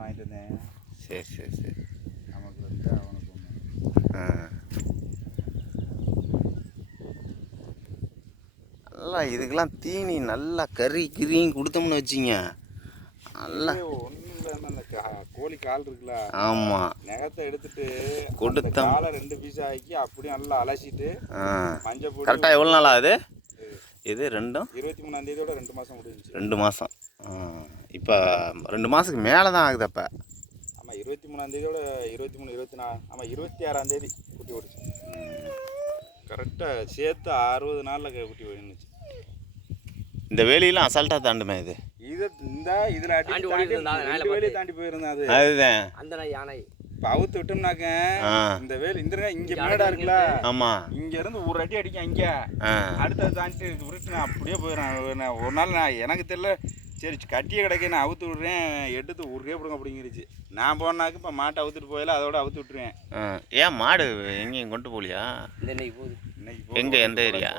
வாங்கிட்டு வந்தேன். சரி சரி சரி. நமக்கு வந்து அவனுக்கு ஒன்று. நல்லா இதுக்கெல்லாம் தீனி நல்லா கறி கிரியும் கொடுத்தோம்னு வச்சிங்க நல்லா ஒன்றும் இல்லை, அந்த கோழி கால் இருக்குல்ல, ஆமாம் நகத்தை எடுத்துட்டு கொடுத்தோம். காலை 2 பீஸ் ஆக்கி அப்படியே நல்லா அலசிட்டு மஞ்சள் பொடி. கரெக்டாக எவ்வளோ நாள் ஆகுது இது ரெண்டும்? 23ஆம் தேதியோட 2 மாதம் முடிஞ்சிச்சு. 2 மாதம். இப்போ 2 மாதத்துக்கு மேலே தான் ஆகுது அப்போ. ஆமாம், 23ஆம் தேதியோட 23, 24, ஆமாம் 26ஆம் தேதி குட்டி ஓடிச்சு. கரெக்டாக சேர்த்து 60 நாளில் குட்டி ஓடினுச்சு. இந்த வேலியெல்லாம் அசால்ட்டாக தாண்டுமே இது. இந்த இதில் அடி வேலையை தாண்டி போயிருந்தேன். அதுதான் அந்த யானை இப்போ அவுத்து விட்டோம்னாக்க இந்த வேலை இந்த இங்கே மேடா இருக்குல்ல, ஆமாம், இங்கேருந்து ஒரு அடி அடிக்கும். இங்கே அடுத்தது தாண்டி விட்டு நான் அப்படியே போயிடுறேன். ஒரு நாள் நான் எனக்கு தெரியல, சரி கட்டியே கிடைக்க நான் அவுத்து விட்றேன், எடுத்து ஊருக்கே விடுங்க அப்படிங்கிருச்சு. நான் போனாக்க இப்போ மாட்டை அவுத்துட்டு போயில அதோட அவுத்து விட்டுருவேன். ஏன் மாடு எங்கேயும் கொண்டு போகலையா? இன்னைக்கு போகுது. எங்கே எந்த ஏரியா?